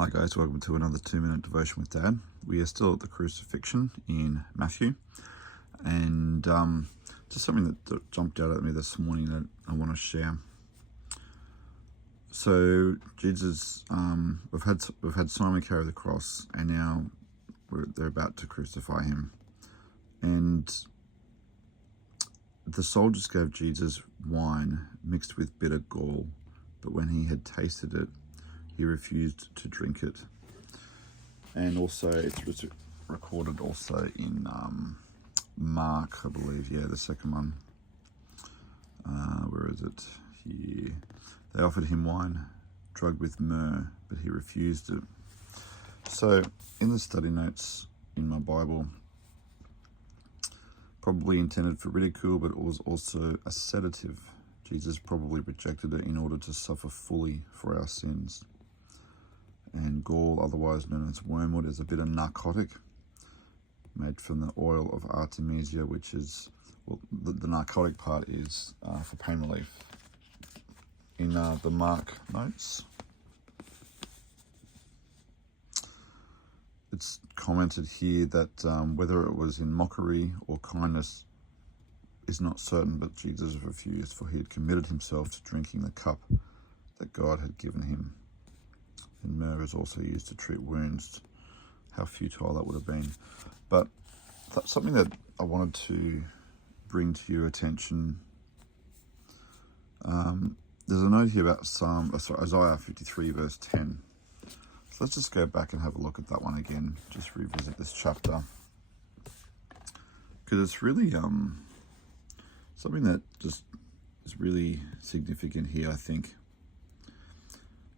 Hi guys, welcome to another 2-minute devotion with Dad. We are still at the crucifixion in Matthew, and just something that jumped out at me this morning that I want to share. So Jesus, we've had Simon carry the cross, and now they're about to crucify him, and the soldiers gave Jesus wine mixed with bitter gall, but when he had tasted it, he refused to drink it. And also it was recorded also in Mark, I believe, the second one. Where is it? Here. They offered him wine drugged with myrrh, but he refused it. So in the study notes in my Bible, probably intended for ridicule, but it was also a sedative. Jesus probably rejected it in order to suffer fully for our sins. And gall, otherwise known as wormwood, is a bitter narcotic made from the oil of artemisia, which is, well, the narcotic part is for pain relief. In the Mark notes, it's commented here that whether it was in mockery or kindness is not certain, but Jesus refused, for he had committed himself to drinking the cup that God had given him. And myrrh is also used to treat wounds. How futile that would have been. But that's something that I wanted to bring to your attention. There's a note here about Isaiah 53 verse 10. So let's just go back and have a look at that one again. Just revisit this chapter, because it's really something that just is really significant here, I think.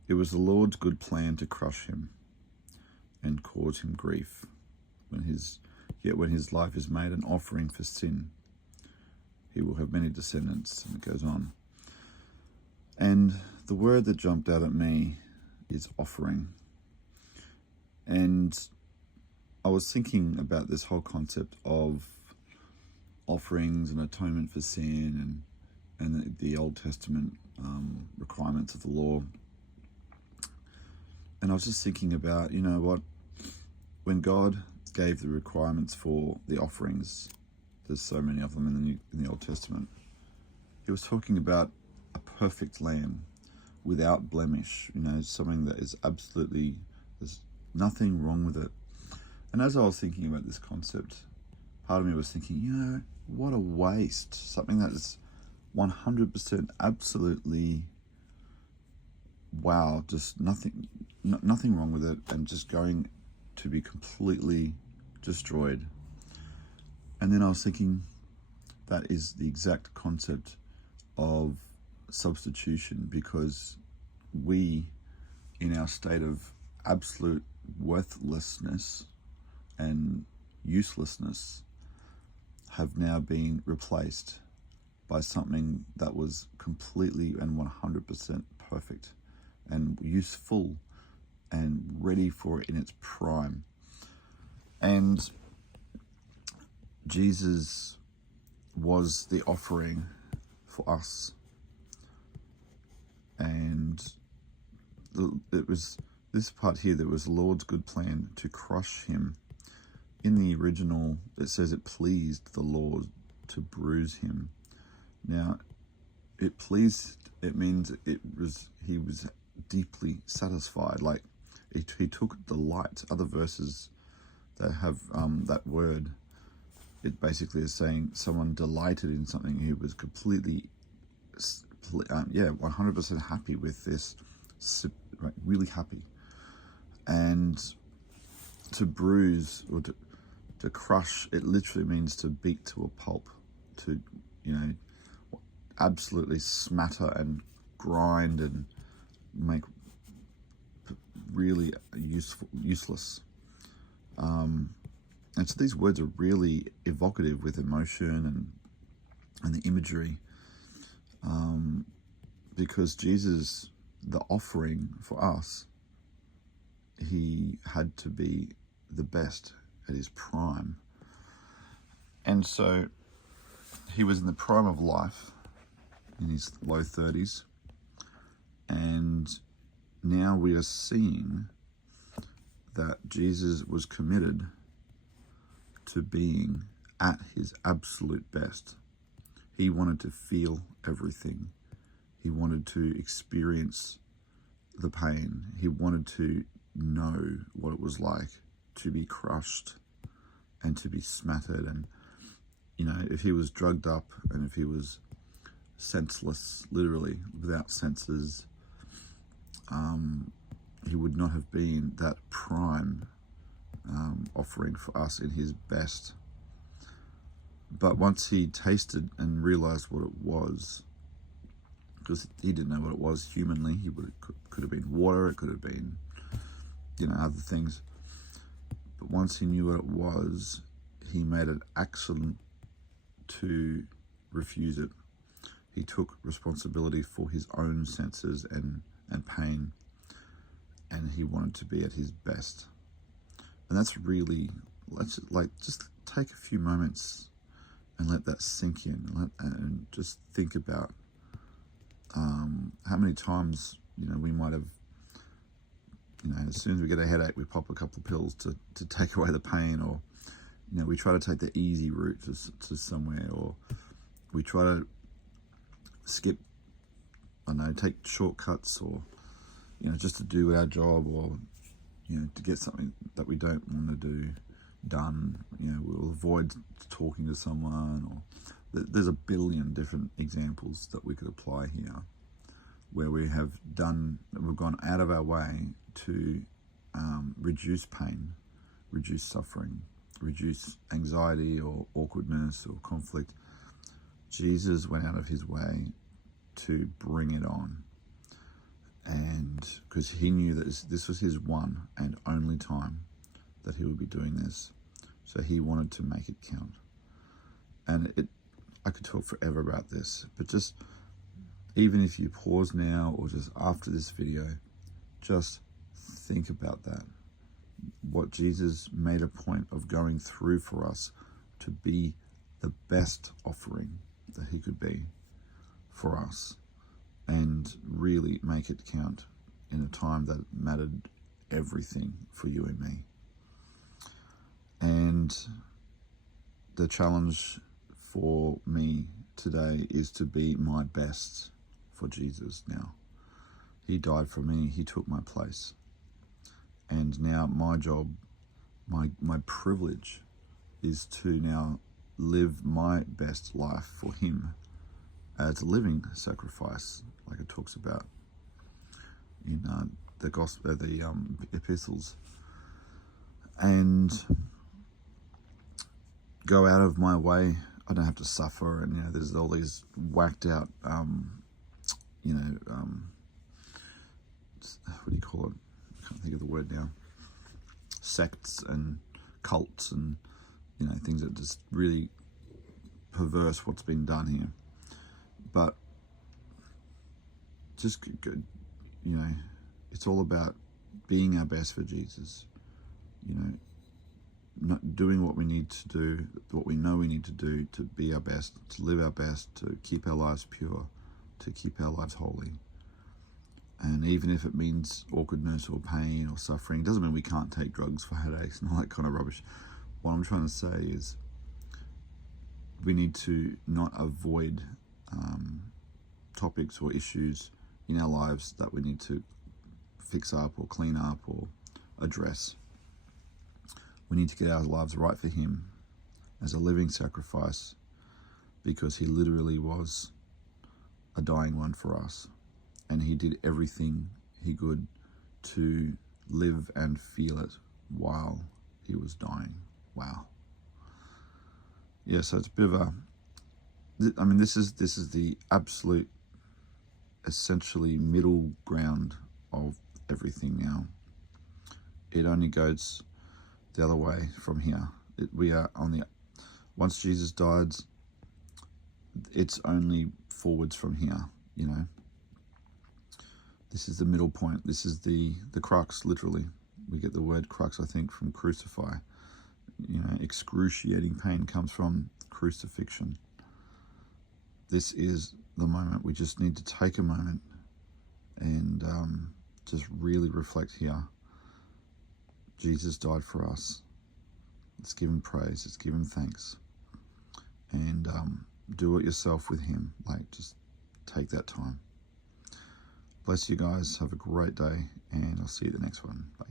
It was the Lord's good plan to crush him and cause him grief. When his life is made an offering for sin, he will have many descendants, and it goes on. And the word that jumped out at me is offering. And I was thinking about this whole concept of offerings and atonement for sin and the Old Testament requirements of the law. And I was just thinking about, when God gave the requirements for the offerings, there's so many of them in the Old Testament, he was talking about a perfect lamb without blemish, something that is absolutely, there's nothing wrong with it. And as I was thinking about this concept, part of me was thinking, what a waste, something that is 100% absolutely, wow, just nothing wrong with it, and just going to be completely destroyed. And then I was thinking, that is the exact concept of substitution, because we, in our state of absolute worthlessness and uselessness, have now been replaced by something that was completely and 100% perfect and useful and ready for it in its prime. And Jesus was the offering for us. And it was this part here that was the Lord's good plan to crush him. In the original, it says it pleased the Lord to bruise him. Now, it means he was deeply satisfied. Like, he took delight. Other verses that have that word, it basically is saying someone delighted in something. He was completely 100% happy with this, right, really happy. And to bruise or to crush, it literally means to beat to a pulp, to absolutely smatter and grind and make really useless. And so these words are really evocative with emotion and the imagery, because Jesus, the offering for us, he had to be the best at his prime. And so he was in the prime of life, in his low 30s, and now we are seeing that Jesus was committed to being at his absolute best. He wanted to feel everything. He wanted to experience the pain. He wanted to know what it was like to be crushed and to be smattered. And, you know, if he was drugged up and if he was senseless, literally without senses, he would not have been that prime offering for us in his best. But once he tasted and realized what it was, because he didn't know what it was humanly, could have been water, it could have been, you know, other things. But once he knew what it was, he made it excellent to refuse it. He took responsibility for his own senses and pain, and he wanted to be at his best. And that's really, let's just take a few moments and let that sink in, and just think about how many times, you know, we might have, you know, as soon as we get a headache, we pop a couple of pills to take away the pain, or, you know, we try to take the easy route to somewhere, or we try to skip, I don't know, take shortcuts, or, you know, just to do our job, or, you know, to get something that we don't want to do done. You know, we'll avoid talking to someone, or there's a billion different examples that we could apply here, where we've gone out of our way to reduce pain, reduce suffering, reduce anxiety or awkwardness or conflict. Jesus went out of his way to bring it on. And because he knew that this was his one and only time that he would be doing this. So he wanted to make it count. And I could talk forever about this, but just, even if you pause now or just after this video, just think about that. What Jesus made a point of going through for us to be the best offering that he could be for us, and really make it count in a time that mattered everything for you and me. And the challenge for me today is to be my best for Jesus now. He died for me, he took my place. And now my job, my privilege is to now live my best life for him as a living sacrifice, like it talks about in the gospel, the epistles, and go out of my way. I don't have to suffer, and, you know, there's all these whacked out, you know, what do you call it? I can't think of the word now. Sects and cults, and, you know, things that just really perverse what's been done here. But just, you know, it's all about being our best for Jesus. You know, not doing what we need to do, what we know we need to do to be our best, to live our best, to keep our lives pure, to keep our lives holy. And even if it means awkwardness or pain or suffering, it doesn't mean we can't take drugs for headaches and all that kind of rubbish. What I'm trying to say is we need to not avoid topics or issues in our lives that we need to fix up or clean up or address. We need to get our lives right for him as a living sacrifice, because he literally was a dying one for us, and he did everything he could to live and feel it while he was dying. Wow. Yeah, so it's a bit of a, I mean, this is the absolute, essentially middle ground of everything now. It only goes the other way from here. We are on the, once Jesus died, it's only forwards from here, you know. This is the middle point. This is the crux, literally. We get the word crux, I think, from crucify. You know, excruciating pain comes from crucifixion. This is the moment. We just need to take a moment and just really reflect here. Jesus died for us. Let's give him praise. Let's give him thanks. And do it yourself with him. Like, just take that time. Bless you guys. Have a great day. And I'll see you at the next one. Bye.